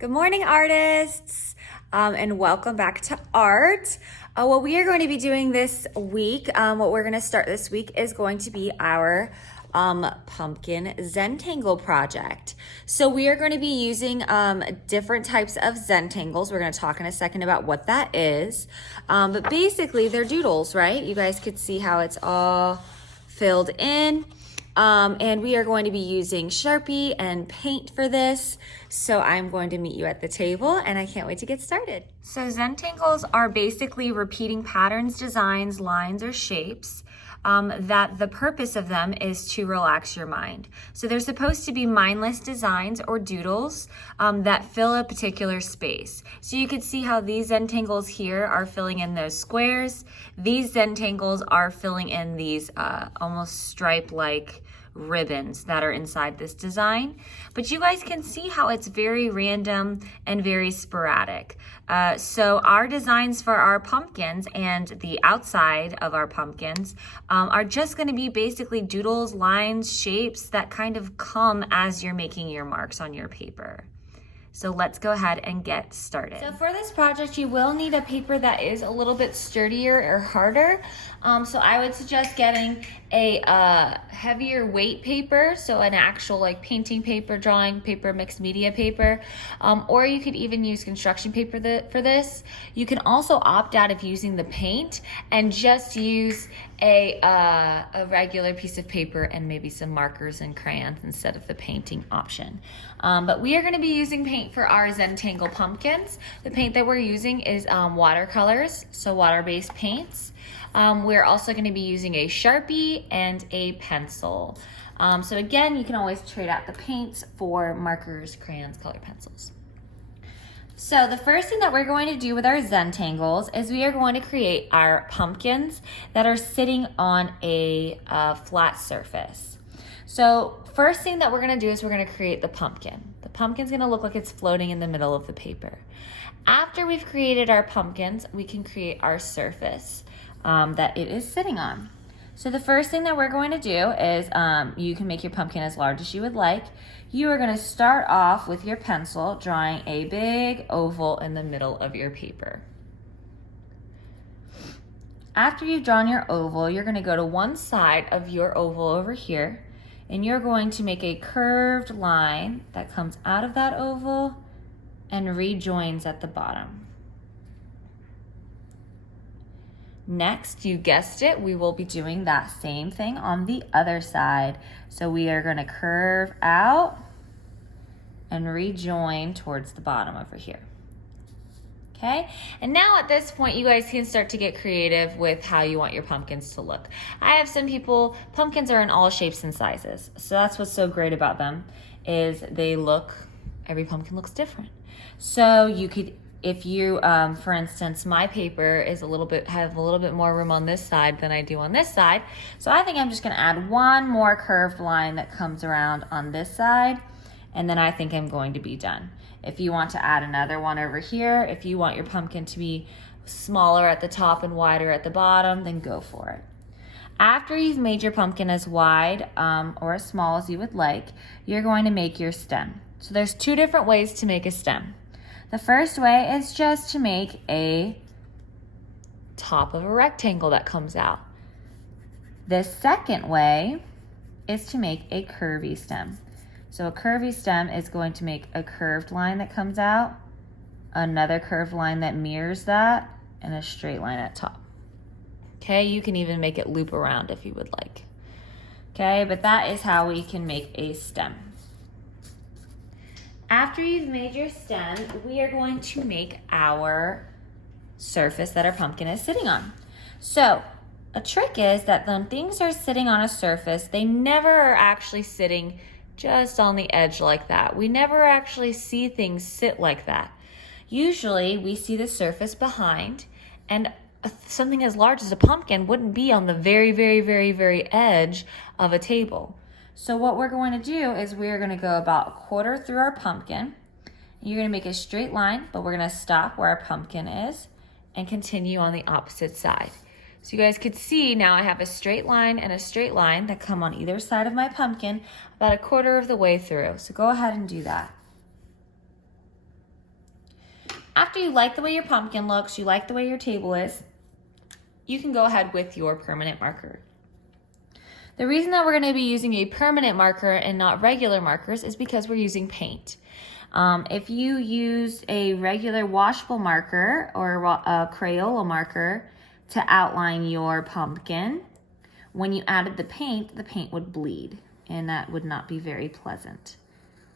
Good morning, artists, and welcome back to art. What we are going to be doing this week, what we're going to start this week is going to be our pumpkin Zentangle project. So we are going to be using different types of Zentangles. We're going to talk in a second about what that is. But basically, they're doodles, right? You guys could see how it's all filled in. And we are going to be using Sharpie and paint for this. So I'm going to meet you at the table and I can't wait to get started. So Zentangles are basically repeating patterns, designs, lines, or shapes that the purpose of them is to relax your mind. So they're supposed to be mindless designs or doodles that fill a particular space. So you could see how these Zentangles here are filling in those squares. These Zentangles are filling in these almost stripe-like ribbons that are inside this design. But you guys can see how it's very random and very sporadic. So our designs for our pumpkins and the outside of our pumpkins are just going to be basically doodles, lines, shapes that kind of come as you're making your marks on your paper. So let's go ahead and get started. So for this project, you will need a paper that is a little bit sturdier or harder. So I would suggest getting a heavier weight paper, so an actual like painting paper, drawing paper, mixed media paper, or you could even use construction paper for this. You can also opt out of using the paint and just use a regular piece of paper and maybe some markers and crayons instead of the painting option. But we are going to be using paint for our Zentangle pumpkins. The paint that we're using is watercolors, so water-based paints. We're also going to be using a Sharpie and a pencil. So again, you can always trade out the paints for markers, crayons, colored pencils. So the first thing that we're going to do with our Zentangles is we are going to create our pumpkins that are sitting on a flat surface. So first thing that we're going to do is we're going to create the pumpkin. The pumpkin's going to look like it's floating in the middle of the paper. After we've created our pumpkins, we can create our surface that it is sitting on. So the first thing that we're going to do is you can make your pumpkin as large as you would like. You are going to start off with your pencil drawing a big oval in the middle of your paper. After you've drawn your oval, you're going to go to one side of your oval over here, and you're going to make a curved line that comes out of that oval and rejoins at the bottom. Next, you guessed it, we will be doing that same thing on the other side. So we are going to curve out and rejoin towards the bottom over here. Okay, and now at this point, you guys can start to get creative with how you want your pumpkins to look. I have some people, pumpkins are in all shapes and sizes. So that's what's so great about them is every pumpkin looks different. So you could, if you, for instance, my paper is have a little bit more room on this side than I do on this side. So I think I'm just gonna add one more curved line that comes around on this side, and then I think I'm going to be done. If you want to add another one over here, if you want your pumpkin to be smaller at the top and wider at the bottom, then go for it. After you've made your pumpkin as wide or as small as you would like, you're going to make your stem. So there's two different ways to make a stem. The first way is just to make a top of a rectangle that comes out. The second way is to make a curvy stem. So a curvy stem is going to make a curved line that comes out, another curved line that mirrors that, and a straight line at top. Okay, you can even make it loop around if you would like. Okay, but that is how we can make a stem. After you've made your stem, we are going to make our surface that our pumpkin is sitting on. So a trick is that when things are sitting on a surface, they never are actually sitting just on the edge like that. We never actually see things sit like that. Usually we see the surface behind, and something as large as a pumpkin wouldn't be on the very, very, very, very edge of a table. So what we're going to do is we're going to go about a quarter through our pumpkin. You're going to make a straight line, but we're going to stop where our pumpkin is and continue on the opposite side. So you guys could see now I have a straight line and a straight line that come on either side of my pumpkin about a quarter of the way through. So go ahead and do that. After you like the way your pumpkin looks, you like the way your table is, you can go ahead with your permanent marker. The reason that we're going to be using a permanent marker and not regular markers is because we're using paint. If you used a regular washable marker or a Crayola marker to outline your pumpkin, when you added the paint would bleed, and that would not be very pleasant.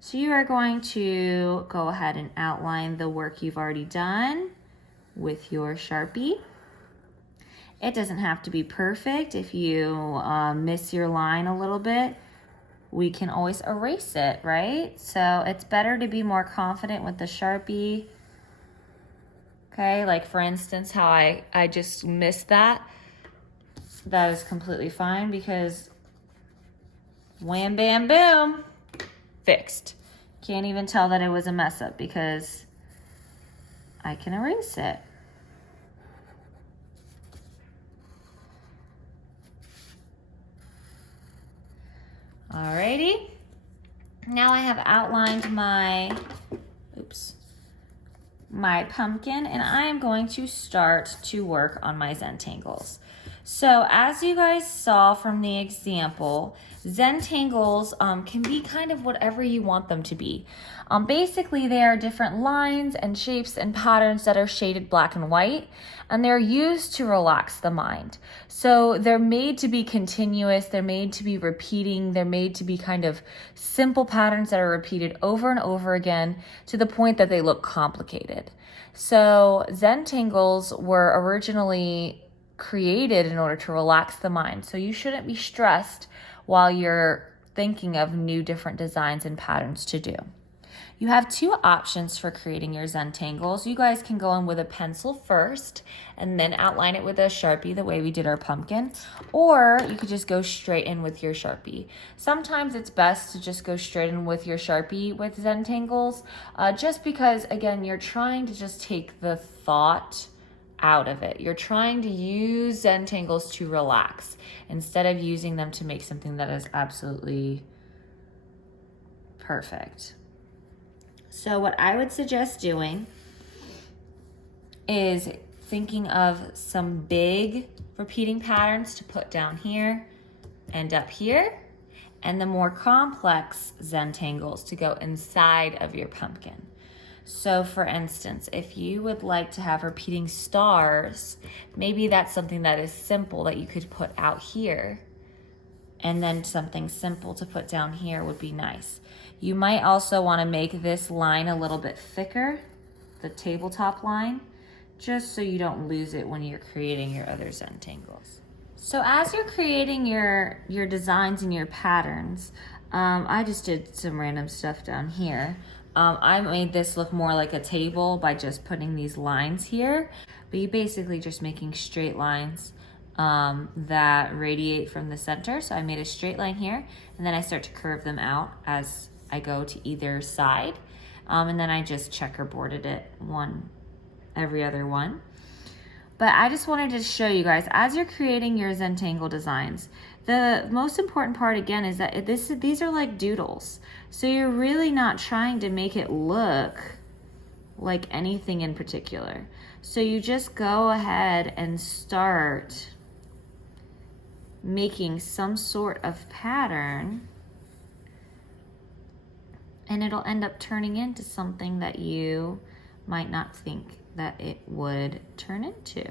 So you are going to go ahead and outline the work you've already done with your Sharpie. It doesn't have to be perfect. If you miss your line a little bit, we can always erase it, right? So it's better to be more confident with the Sharpie. Okay, like for instance, how I just missed that. That is completely fine because wham, bam, boom, fixed. Can't even tell that it was a mess up because I can erase it. Alrighty, now I have outlined my pumpkin, and I am going to start to work on my Zentangles. So as you guys saw from the example, Zentangles can be kind of whatever you want them to be. Basically, they are different lines and shapes and patterns that are shaded black and white, and they're used to relax the mind. So they're made to be continuous, they're made to be repeating, they're made to be kind of simple patterns that are repeated over and over again to the point that they look complicated. So Zentangles were originally created in order to relax the mind. So you shouldn't be stressed while you're thinking of new different designs and patterns to do. You have two options for creating your Zentangles. You guys can go in with a pencil first and then outline it with a Sharpie the way we did our pumpkin, or you could just go straight in with your Sharpie. Sometimes it's best to just go straight in with your Sharpie with Zentangles, just because, again, you're trying to just take the thought out of it. You're trying to use Zentangles to relax instead of using them to make something that is absolutely perfect. So what I would suggest doing is thinking of some big repeating patterns to put down here and up here, and the more complex Zentangles to go inside of your pumpkin. So for instance, if you would like to have repeating stars, maybe that's something that is simple that you could put out here, and then something simple to put down here would be nice. You might also want to make this line a little bit thicker, the tabletop line, just so you don't lose it when you're creating your other Zentangles. So as you're creating your designs and your patterns, I just did some random stuff down here. I made this look more like a table by just putting these lines here, but you basically just making straight lines that radiate from the center. So I made a straight line here, and then I start to curve them out as I go to either side, and then I just checkerboarded it every other one. But I just wanted to show you guys, as you're creating your Zentangle designs, the most important part again is that these are like doodles. So you're really not trying to make it look like anything in particular. So you just go ahead and start making some sort of pattern, and it'll end up turning into something that you might not think that it would turn into.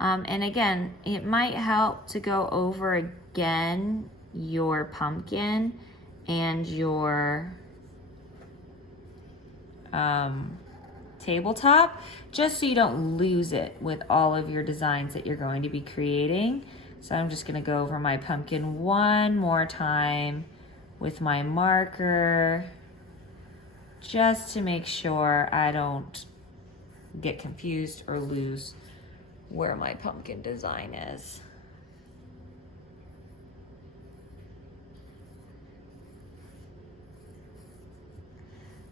And again, it might help to go over again your pumpkin and your tabletop, just so you don't lose it with all of your designs that you're going to be creating. So I'm just gonna go over my pumpkin one more time with my marker, just to make sure I don't get confused or lose where my pumpkin design is.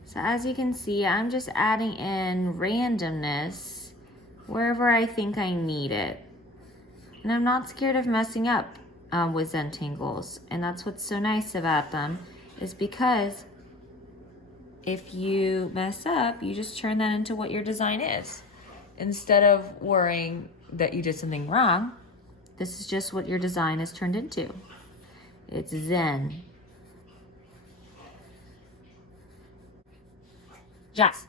So as you can see, I'm just adding in randomness wherever I think I need it. And I'm not scared of messing up with Zentangles. And that's what's so nice about them, is because if you mess up, you just turn that into what your design is. Instead of worrying that you did something wrong, this is just what your design is turned into. It's Zen. Jazz.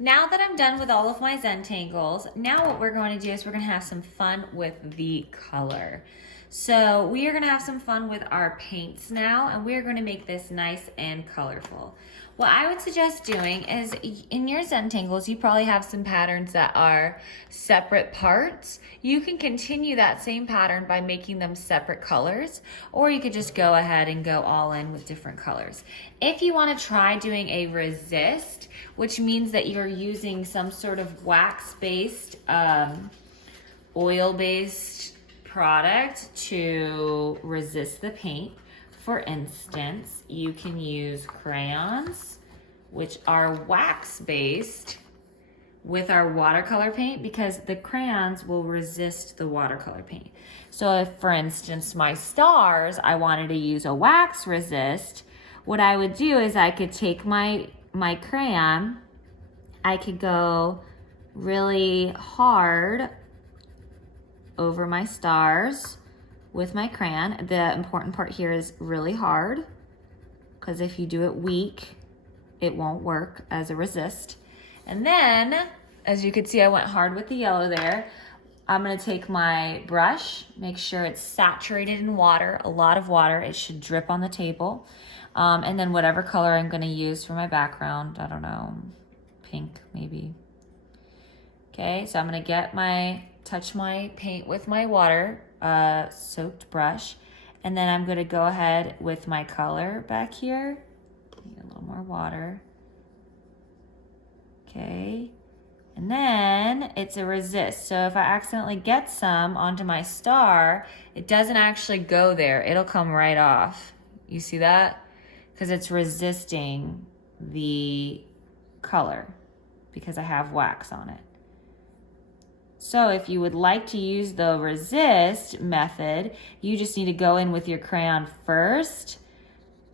Now that I'm done with all of my Zentangles, now what we're going to do is we're going to have some fun with the color. So we are going to have some fun with our paints now, and we're going to make this nice and colorful. What I would suggest doing is in your Zentangles, you probably have some patterns that are separate parts. You can continue that same pattern by making them separate colors, or you could just go ahead and go all in with different colors. If you want to try doing a resist, which means that you're using some sort of wax-based, oil-based product to resist the paint. For instance, you can use crayons, which are wax-based, with our watercolor paint, because the crayons will resist the watercolor paint. So if, for instance, my stars, I wanted to use a wax resist, what I would do is I could take my crayon, I could go really hard over my stars with my crayon. The important part here is really hard, because if you do it weak, it won't work as a resist. And then, as you can see, I went hard with the yellow there. I'm gonna take my brush, make sure it's saturated in water, a lot of water. It should drip on the table. And then whatever color I'm gonna use for my background, I don't know, pink maybe. Okay, so I'm gonna touch my paint with my water soaked brush, and then I'm gonna go ahead with my color back here. Need a little more water. Okay, and then it's a resist. So if I accidentally get some onto my star, it doesn't actually go there. It'll come right off. You see that? Because it's resisting the color because I have wax on it. So if you would like to use the resist method, you just need to go in with your crayon first,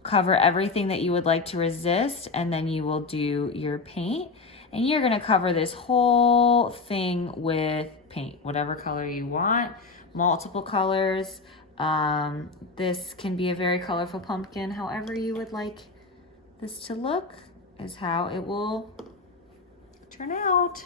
cover everything that you would like to resist, and then you will do your paint. And you're gonna cover this whole thing with paint, whatever color you want, multiple colors. This can be a very colorful pumpkin. However you would like this to look is how it will turn out.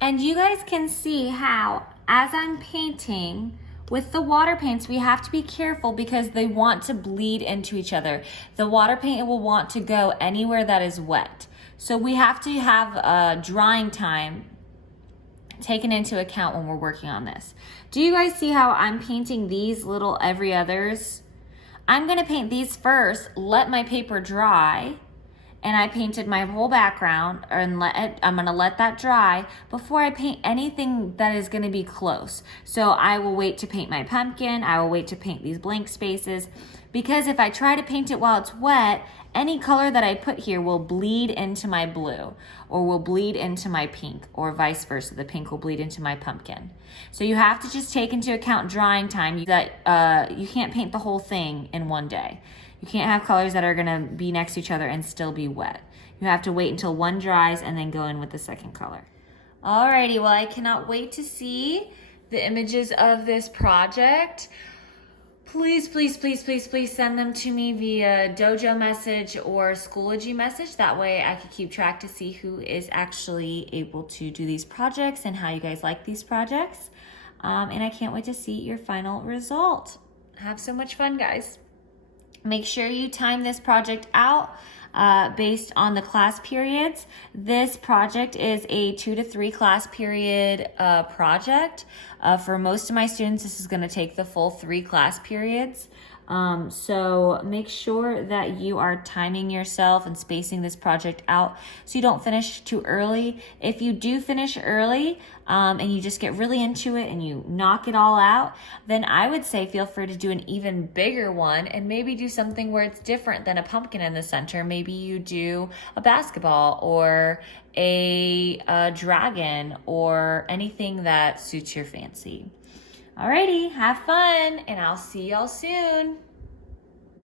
And you guys can see how, as I'm painting, with the water paints, we have to be careful because they want to bleed into each other. The water paint will want to go anywhere that is wet. So we have to have a drying time taken into account when we're working on this. Do you guys see how I'm painting these little every others? I'm gonna paint these first, let my paper dry, and I painted my whole background, and I'm gonna let that dry before I paint anything that is gonna be close. So I will wait to paint my pumpkin, I will wait to paint these blank spaces, because if I try to paint it while it's wet, any color that I put here will bleed into my blue, or will bleed into my pink, or vice versa. The pink will bleed into my pumpkin. So you have to just take into account drying time, that you can't paint the whole thing in one day. You can't have colors that are gonna be next to each other and still be wet. You have to wait until one dries and then go in with the second color. Alrighty, well, I cannot wait to see the images of this project. Please, please, please, please, please send them to me via Dojo message or Schoology message. That way I can keep track to see who is actually able to do these projects and how you guys like these projects. And I can't wait to see your final result. Have so much fun, guys. Make sure you time this project out based on the class periods. This project is a 2 to 3 class period project. For most of my students, this is going to take the full 3 class periods. So make sure that you are timing yourself and spacing this project out so you don't finish too early. If you do finish early and you just get really into it and you knock it all out, then I would say feel free to do an even bigger one and maybe do something where it's different than a pumpkin in the center. Maybe you do a basketball or a dragon or anything that suits your fancy. Alrighty, have fun, and I'll see y'all soon.